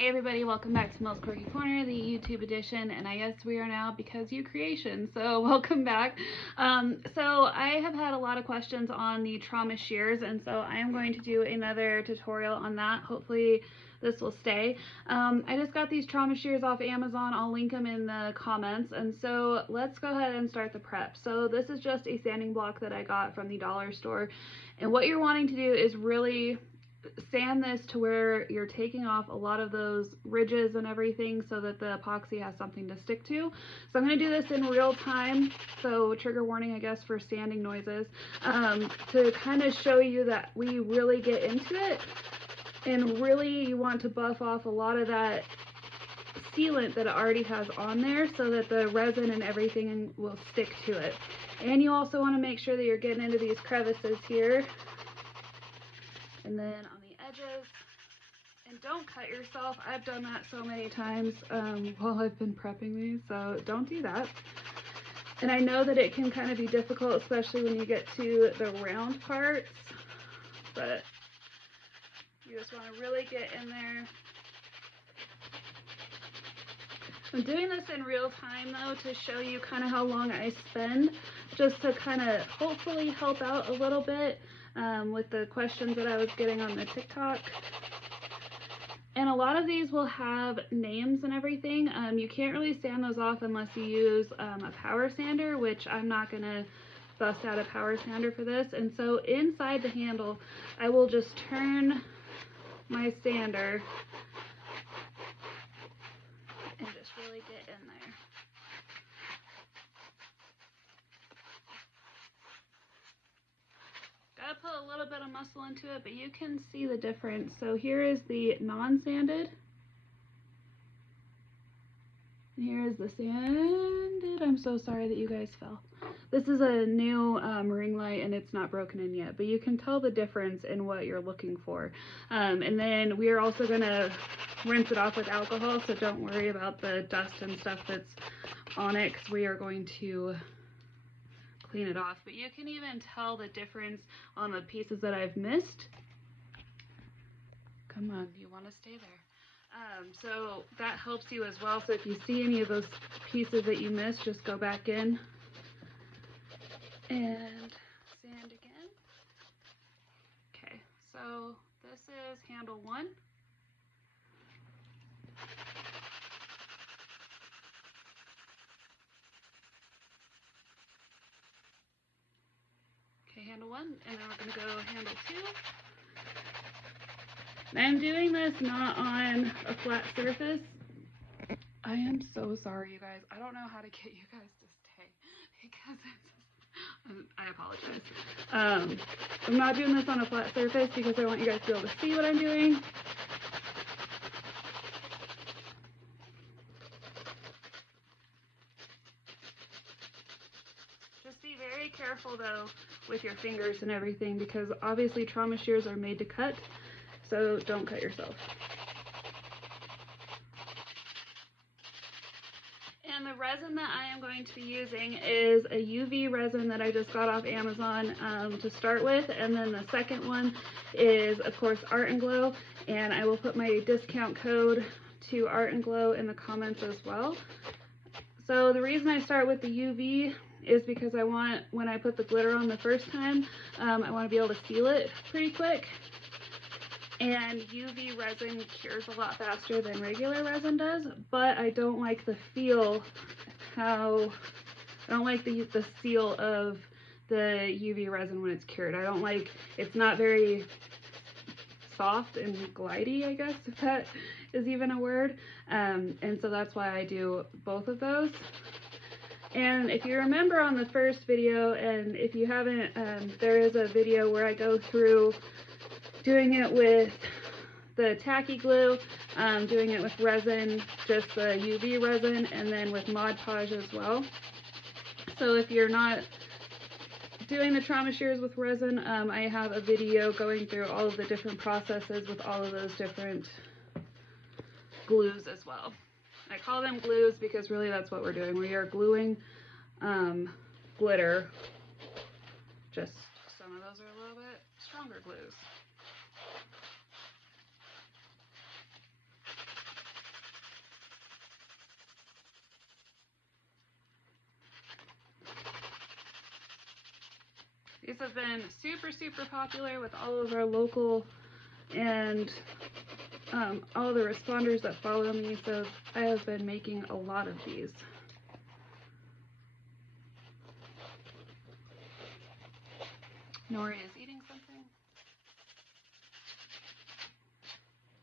Hey everybody, welcome back to Mel's Quirky Corner, the YouTube edition, and I guess we are now Because You Creation, so welcome back. So I have had a lot of questions on the trauma shears, and so I am going to do another tutorial on that. Hopefully this will stay. I just got these trauma shears off Amazon. I'll link them in the comments, and so let's go ahead and start the prep. So this is just a sanding block that I got from the dollar store, and what you're wanting to do is really sand this to where you're taking off a lot of those ridges and everything so that the epoxy has something to stick to. So I'm going to do this in real time, so trigger warning I guess for sanding noises, to kind of show you that we really get into it, and really you want to buff off a lot of that sealant that it already has on there so that the resin and everything will stick to it. And you also want to make sure that you're getting into these crevices here and then on the edges. And don't cut yourself. I've done that so many times while I've been prepping these, so don't do that. And I know that it can kind of be difficult, especially when you get to the round parts, but you just want to really get in there. I'm doing this in real time though to show you kind of how long I spend, just to kind of hopefully help out a little bit with the questions that I was getting on the TikTok. And a lot of these will have names and everything. You can't really sand those off unless you use a power sander, which I'm not going to bust out a power sander for this. And so inside the handle, I will just turn my sander and just really get in there. Gotta put a little bit of muscle into it, but you can see the difference. So here is the non-sanded. And here is the sanded. I'm so sorry that you guys fell. This is a new ring light and it's not broken in yet, but you can tell the difference in what you're looking for. And then we are also gonna rinse it off with alcohol, so don't worry about the dust and stuff that's on it, because we are going to clean it off. But you can even tell the difference on the pieces that I've missed. Come on, you want to stay there. So that helps you as well. So if you see any of those pieces that you missed, just go back in and sand again. Okay, so this is handle 1. Okay, handle 1, and then we're going to go handle 2. And I'm doing this not on a flat surface. I am so sorry, you guys. I don't know how to get you guys to stay because I apologize. I'm not doing this on a flat surface because I want you guys to be able to see what I'm doing. Just be very careful though with your fingers and everything, because obviously trauma shears are made to cut, so don't cut yourself. And the resin that I am going to be using is a UV resin that I just got off Amazon to start with, and then the second one is of course Art and Glow, and I will put my discount code to Art and Glow in the comments as well. So the reason I start with the UV is because I want, when I put the glitter on the first time, I want to be able to seal it pretty quick. And UV resin cures a lot faster than regular resin does, but I don't like the feel, I don't like the seal of the UV resin when it's cured. I don't like, it's not very soft and glidey, I guess, if that is even a word. And so that's why I do both of those. And if you remember on the first video, and if you haven't, there is a video where I go through doing it with the tacky glue, doing it with resin, just the UV resin, and then with Mod Podge as well. So if you're not doing the trauma shears with resin, I have a video going through all of the different processes with all of those different glues as well. I call them glues because really that's what we're doing. We are gluing glitter. Just some of those are a little bit stronger glues. These have been super popular with all of our local and all the responders that follow me, so I have been making a lot of these. Nori is eating something.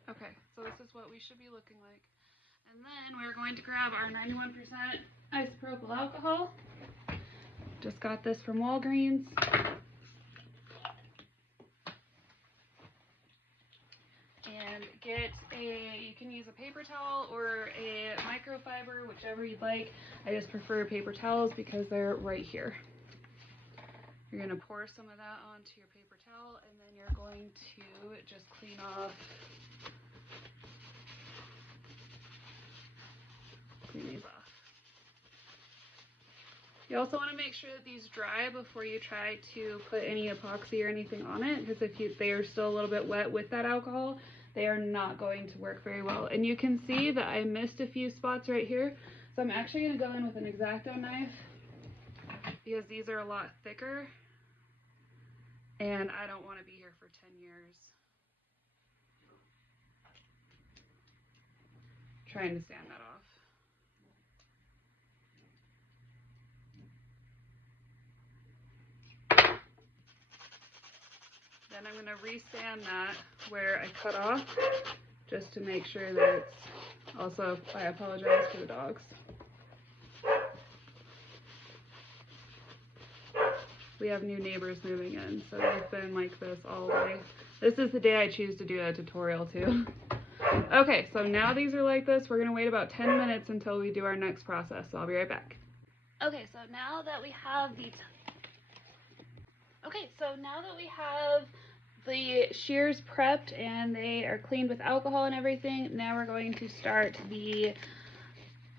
Okay, so this is what we should be looking like. And then we're going to grab our 91% isopropyl alcohol. Just got this from Walgreens. And get you can use a paper towel or a microfiber, whichever you'd like. I just prefer paper towels because they're right here. You're going to pour some of that onto your paper towel, and then you're going to just clean these off. You also want to make sure that these dry before you try to put any epoxy or anything on it, because if they are still a little bit wet with that alcohol, they are not going to work very well. And you can see that I missed a few spots right here, so I'm actually going to go in with an X-Acto knife because these are a lot thicker and I don't want to be here for 10 years trying to sand that off. Then I'm going to resand that where I cut off, just to make sure that it's also, I apologize to the dogs. We have new neighbors moving in, so they've been like this all day. This is the day I choose to do a tutorial too. Okay, so now these are like this. We're going to wait about 10 minutes until we do our next process, so I'll be right back. Okay, so now that we have the shears prepped and they are cleaned with alcohol and everything, now we're going to start the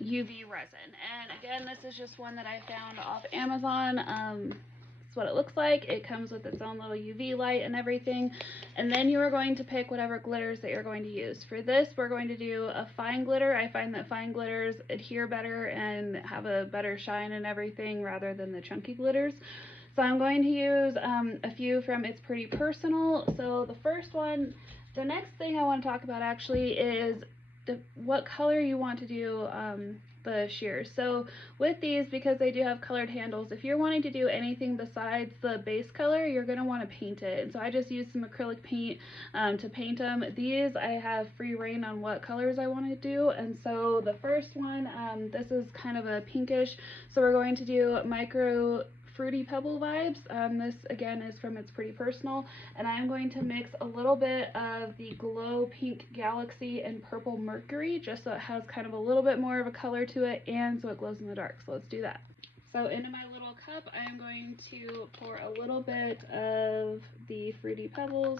UV resin. And again, this is just one that I found off Amazon. That's what it looks like. It comes with its own little UV light and everything. And then you are going to pick whatever glitters that you're going to use. For this, we're going to do a fine glitter. I find that fine glitters adhere better and have a better shine and everything rather than the chunky glitters. So I'm going to use a few from It's Pretty Personal. So the first one, the next thing I want to talk about actually is what color you want to do the shears. So with these, because they do have colored handles, if you're wanting to do anything besides the base color, you're going to want to paint it. And so I just used some acrylic paint to paint them. These, I have free reign on what colors I want to do. And so the first one, this is kind of a pinkish, so we're going to do micro Fruity Pebble vibes. This again is from It's Pretty Personal, and I'm going to mix a little bit of the Glow Pink Galaxy and Purple Mercury, just so it has kind of a little bit more of a color to it and so it glows in the dark. So let's do that. So into my little cup, I am going to pour a little bit of the Fruity Pebbles.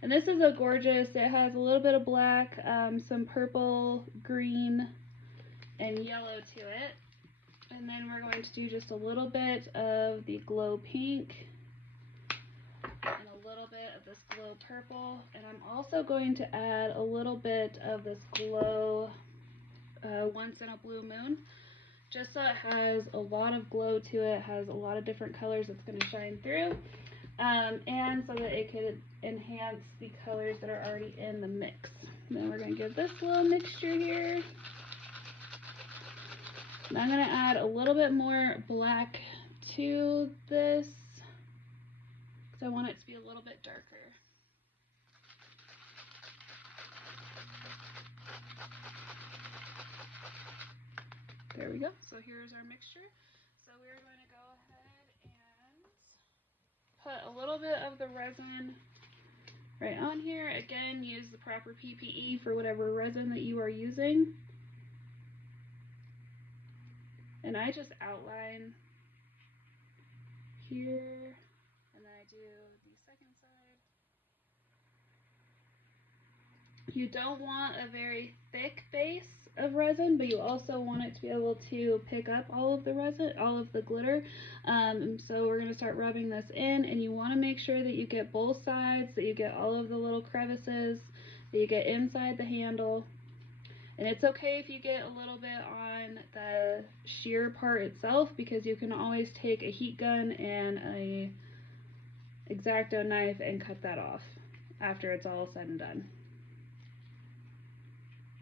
And this is a gorgeous, it has a little bit of black, some purple, green, and yellow to it. And then we're going to do just a little bit of the Glow Pink and a little bit of this Glow Purple. And I'm also going to add a little bit of this Glow Once in a Blue Moon, just so it has a lot of glow to it, has a lot of different colors it's going to shine through, and so that it could enhance the colors that are already in the mix. And then we're going to give this little mixture here. And I'm going to add a little bit more black to this because I want it to be a little bit darker. There we go. So here's our mixture. So we're going to go ahead and put a little bit of the resin right on here. Again, use the proper PPE for whatever resin that you are using. And I just outline here, and then I do the second side. You don't want a very thick base of resin, but you also want it to be able to pick up all of the resin, all of the glitter. So we're going to start rubbing this in, and you want to make sure that you get both sides, that you get all of the little crevices, that you get inside the handle. And it's okay if you get a little bit on the shear part itself, because you can always take a heat gun and a X-Acto knife and cut that off after it's all said and done.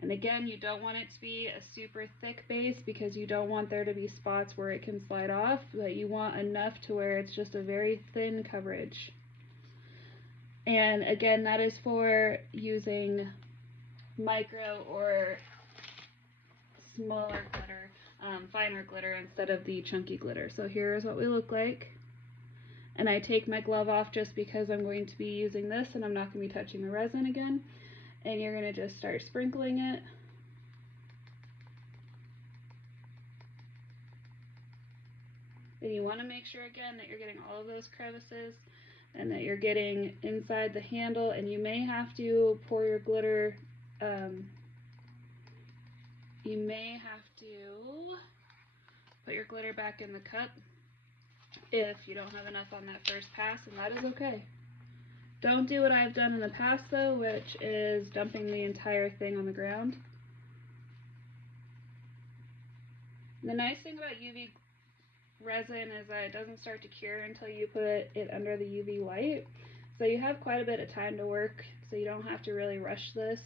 And again, you don't want it to be a super thick base because you don't want there to be spots where it can slide off, but you want enough to where it's just a very thin coverage. And again, that is for using micro or smaller glitter, finer glitter instead of the chunky glitter. So here's what we look like. And I take my glove off just because I'm going to be using this and I'm not going to be touching the resin again. And you're going to just start sprinkling it. And you want to make sure again that you're getting all of those crevices and that you're getting inside the handle, and you may have to pour your glitter, you may have to put your glitter back in the cup if you don't have enough on that first pass, and that is okay. Don't do what I've done in the past though, which is dumping the entire thing on the ground. The nice thing about UV resin is that it doesn't start to cure until you put it under the UV light. So you have quite a bit of time to work, so you don't have to really rush this.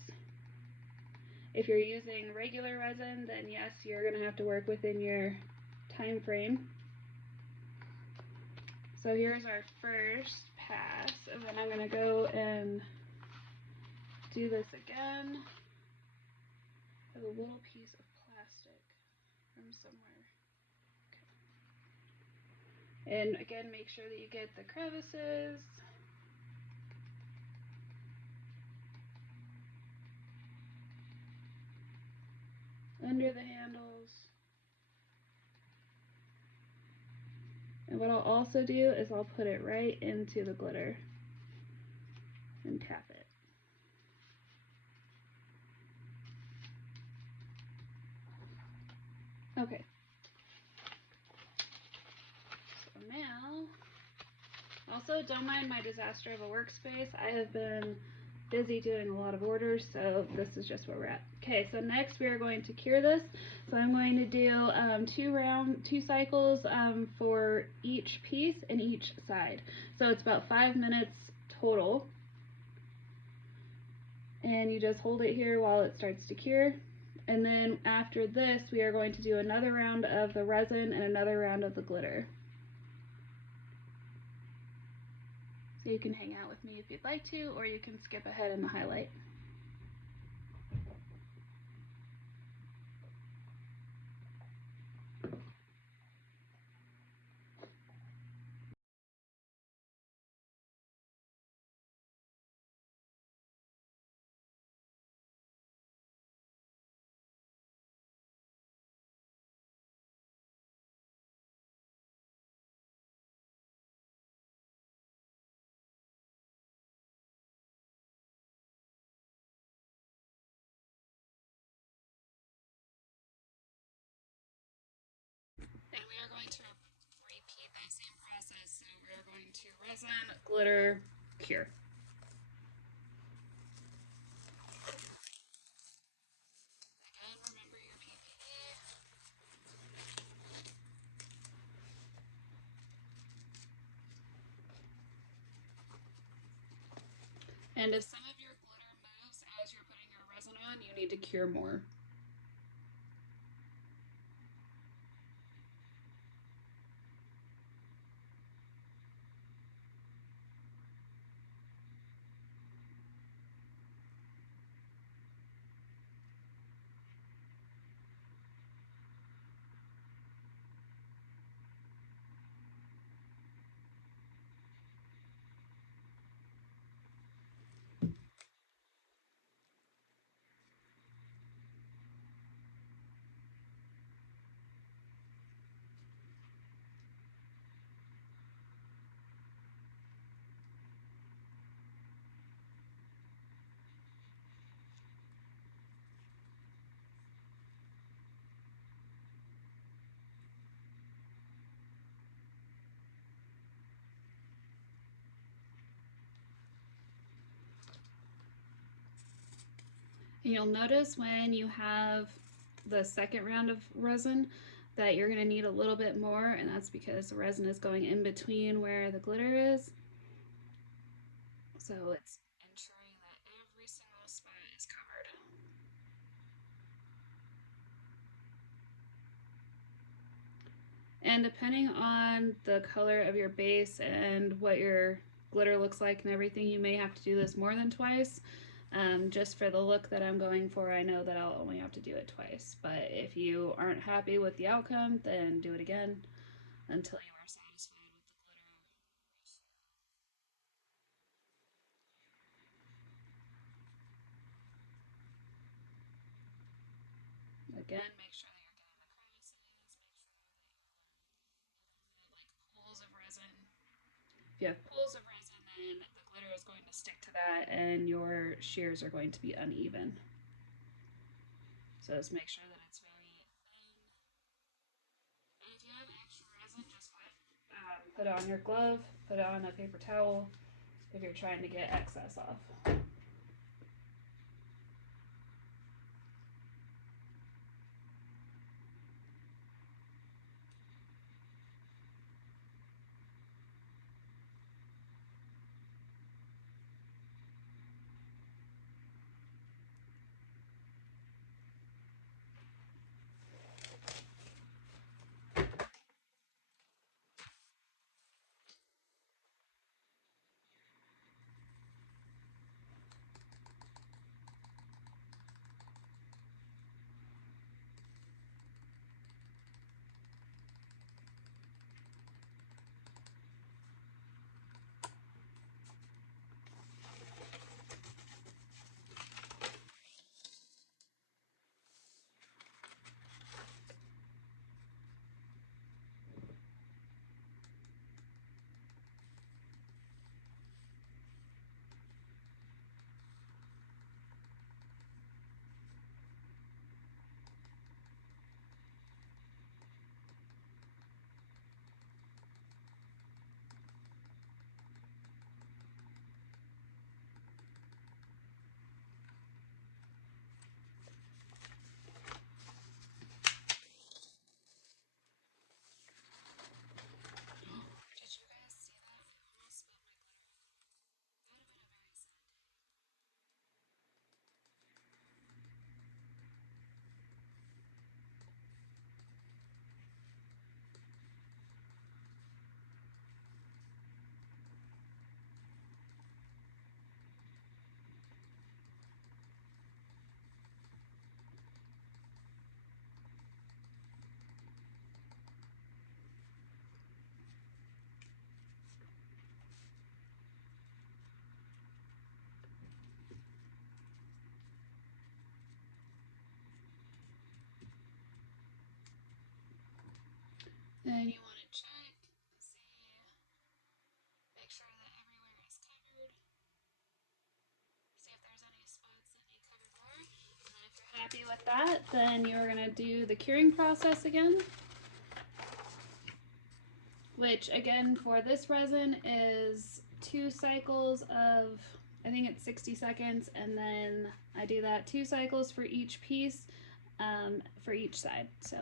If you're using regular resin, then yes, you're going to have to work within your time frame. So here's our first pass, and then I'm going to go and do this again. I have a little piece of plastic from somewhere. Okay. And again, make sure that you get the crevices. Under the handles. And what I'll also do is I'll put it right into the glitter and tap it. Okay. So now, also don't mind my disaster of a workspace. I have been busy doing a lot of orders, so this is just where we're at. Okay, so next we are going to cure this. So I'm going to do two cycles for each piece and each side. So it's about 5 minutes total. And you just hold it here while it starts to cure. And then after this, we are going to do another round of the resin and another round of the glitter. So you can hang out with me if you'd like to, or you can skip ahead in the highlight. And we are going to repeat that same process. So we are going to resin, glitter, cure. Again, remember your PPE. And if some of your glitter moves as you're putting your resin on, you need to cure more. And you'll notice when you have the second round of resin that you're going to need a little bit more, and that's because the resin is going in between where the glitter is. So it's ensuring that every single spot is covered. And depending on the color of your base and what your glitter looks like and everything, you may have to do this more than twice. Just for the look that I'm going for, I know that I'll only have to do it twice. But if you aren't happy with the outcome, then do it again until you are satisfied with the glitter. Again, make sure that you're getting the crevices, make sure that you have like pools of resin. If you have pools of resin, then the glitter is going to stick to that and your shears are going to be uneven. So just make sure that it's very thin. And if you have extra resin, just put it on your glove, put it on a paper towel if you're trying to get excess off. Did you guys see that? I almost spilled my glitter. That would have been a very sad day. Then you want to check, see, make sure that everywhere is covered. See if there's any spots that need covered more. And then if you're happy with that, then you're going to do the curing process again. Which again for this resin is 2 cycles of, I think it's 60 seconds, and then I do that 2 cycles for each piece for each side. So.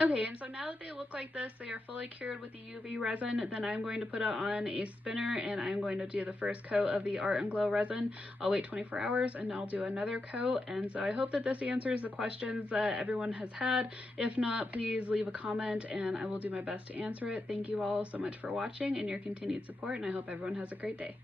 Okay, and so now that they look like this, they are fully cured with the UV resin, then I'm going to put it on a spinner and I'm going to do the first coat of the Art and Glow resin. I'll wait 24 hours and I'll do another coat. And so I hope that this answers the questions that everyone has had. If not, please leave a comment and I will do my best to answer it. Thank you all so much for watching and your continued support, and I hope everyone has a great day.